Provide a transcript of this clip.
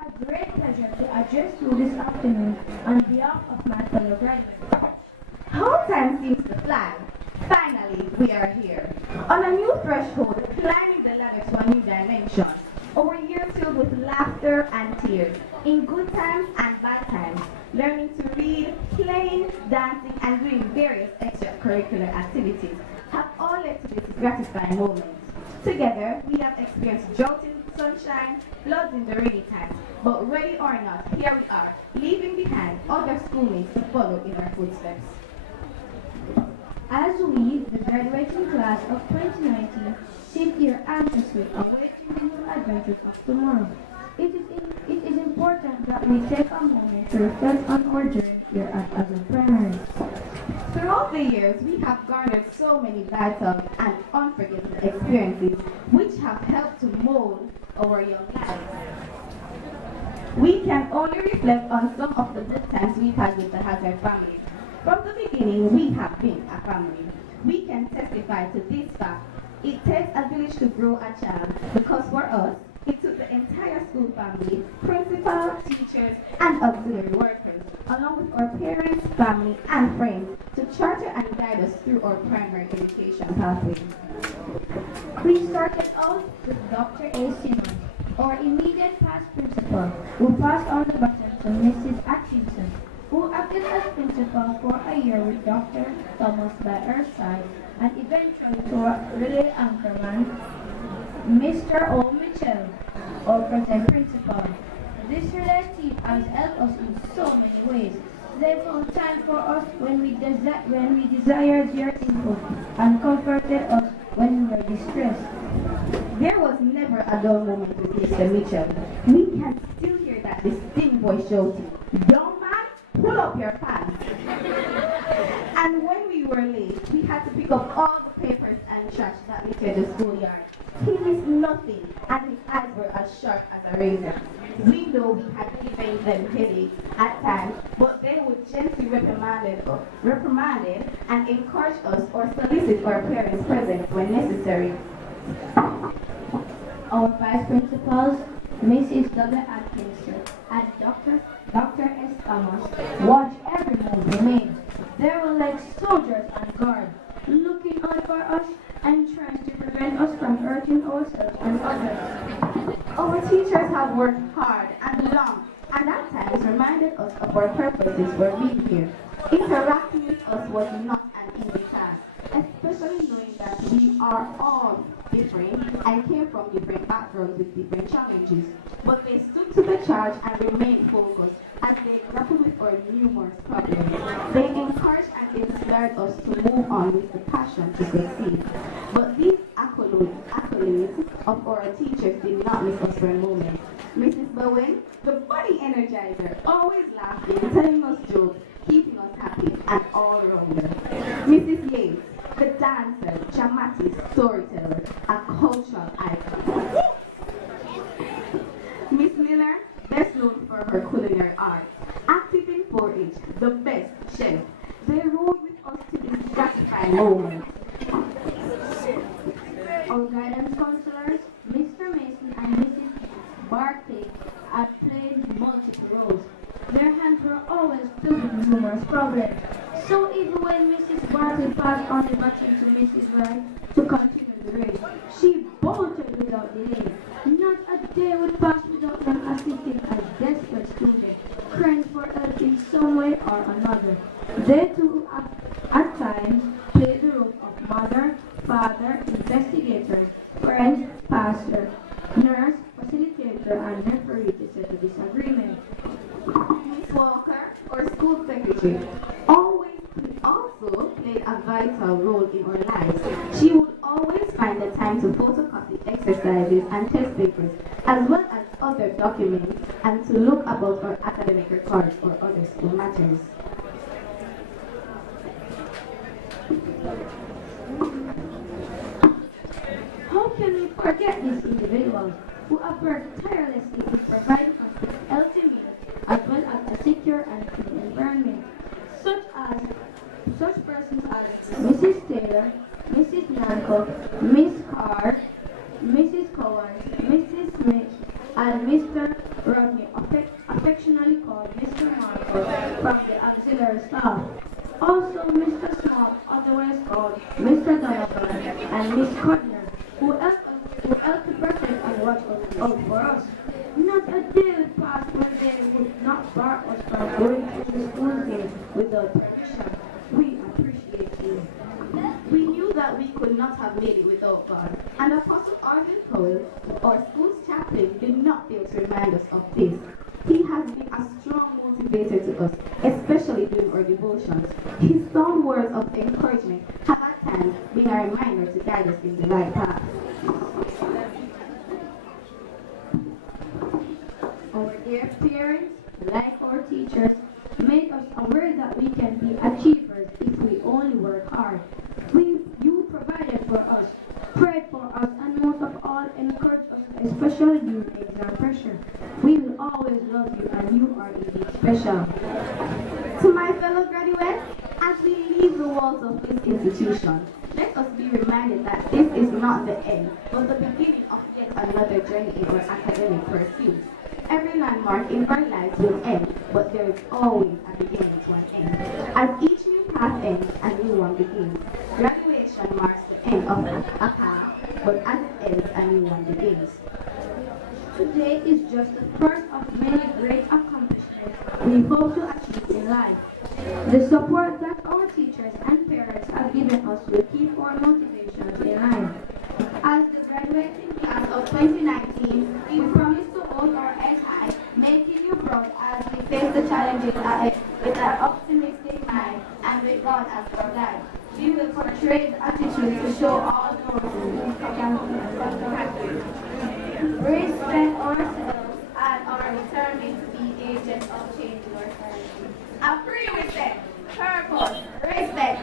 a great pleasure to address you this afternoon on behalf of my fellow graduates. How time seems to fly. Finally, we are here. On a new threshold, climbing the ladder to a new dimension. Our year filled with laughter and tears, in good times and bad times, learning to read, playing, dancing, and doing various extracurricular activities have all led to this gratifying moment. Together, we have experienced drought in the sunshine, floods in the rainy times, but ready or not, here we are, leaving behind other schoolmates to follow in our footsteps. As we, the graduating class of 2019, sit here anxiously awaiting the new adventures of tomorrow, it is important that we take a moment to reflect on our journey here at Azure Primary. Throughout the years, we have garnered so many vital and unforgettable experiences which have helped to mold our young lives. We can only reflect on some of the good times we've had with the Hazard family. From the beginning, we have been a family. We can testify to this fact. It takes a village to grow a child because for us, it took the entire school family, principal, teachers, and auxiliary workers, along with our parents, family, and friends, to charter and guide us through our primary education pathway. We started out with Dr. A. Simon, our immediate past principal, who passed on the baton to Mrs. Atkinson, who acted as principal for a year with Dr. Thomas by her side, and eventually to a relay anchorman, Mr. O. Mitchell, our present principal. This relay team has helped us in so many ways. They found time for us when we desired their input and comforted us when we were distressed. There was never a dull moment with Mr. Mitchell. We can still hear that distinct voice shouting, "Young man, pull up your pants." And when we were late, we had to pick up all the papers and trash that littered the schoolyard. He missed nothing, and his eyes were as sharp as a razor. We know we had given them headaches at times, but they would gently reprimanded and encourage us or solicit our parents' presence when necessary. Our vice principals, Mrs. W. Atkinson and Dr. S. Thomas, watched every move we made. They were like soldiers on guard, looking out for us and trying to prevent us from hurting ourselves and others. Our teachers have worked hard and long, and at times reminded us of our purposes for being here. Interacting with us was not an easy task, especially knowing that we are all different and came from different backgrounds with different challenges. But they stood to the charge and remained focused as they grappled with our numerous problems. They encouraged and inspired us to move on with the passion to succeed. But these accolades of our teachers did not miss us for a moment. Mrs. Bowen, the body energizer, always laughing, telling us jokes, keeping us happy, and all rounder. Mrs. Yates, the dancer, dramatic storyteller, a cultural icon. Miss Miller, best known for her culinary art, active in 4-H, the best chef. They rode with us to this gratifying moment. Our guidance counselors, Mr. Mason and Mrs. Barclay, had played multiple roles. Their hands were always filled with numerous problems. So even when Mrs. Barclay passed on the baton to Mrs. Wright to continue the race, she bolted without delay. Not a day would pass without them assisting a desperate student, crying for help in some way or another. They too, at times, played the role of mother, father, investigators, friend, pastor, nurse, facilitator, and referee to settle disagreement. Miss Walker, our school secretary, also played a vital role in our lives. She would always find the time to photocopy exercises and test papers, as well as other documents, and to look about our academic records or other school matters. How can we forget these individuals who have worked tirelessly to provide us with healthy meals as well as a secure and clean environment, such persons as Mrs. Taylor, Mrs. Nanko, Miss Carr, Mrs. Cohen, Mrs. Smith, and Mr. Rodney me affectionately called Mr. Marcos from the auxiliary staff. Also Mr. Small, otherwise called Mr. Donovan, and Miss Cordner, who helped to protect and watch out for us. Not a day would pass where they would not bar us from going through the school day without permission. We appreciate you. We knew that we could not have made it without God, and Apostle Arvin Powell, our school's chaplain, did not fail to remind us of this. He has been a strong motivator to us, especially during our devotions. His sound words of encouragement have at times been a reminder to guide us in the right path. Our dear parents, like our teachers, make us aware that we can be achievers if we only work hard. You provided for us, prayed for us, and most of all, encouraged us, especially during exam pressure. We will always love you, and you are indeed special. To my fellow graduates, as we leave the walls of this institution, let us be reminded that this is not the end, but the beginning of yet another journey in our academic pursuits. Every landmark in our lives will end, but there is always a beginning to an end. As each new path ends, a new one begins. Graduation marks the end of a path, but as it ends, a new one begins. Today is just the first of many great accomplishments we hope to achieve in life. The support that our teachers and parents have given us will keep our motivations in line. As the graduating class of 2019, we promise to hold our heads high, making you proud as we face the challenges ahead with an optimistic mind and with God as our guide. We will portray the attitude to show all those who can respect ourselves and are determined to be agents of change in our society. Agree with them. Purpose, respect,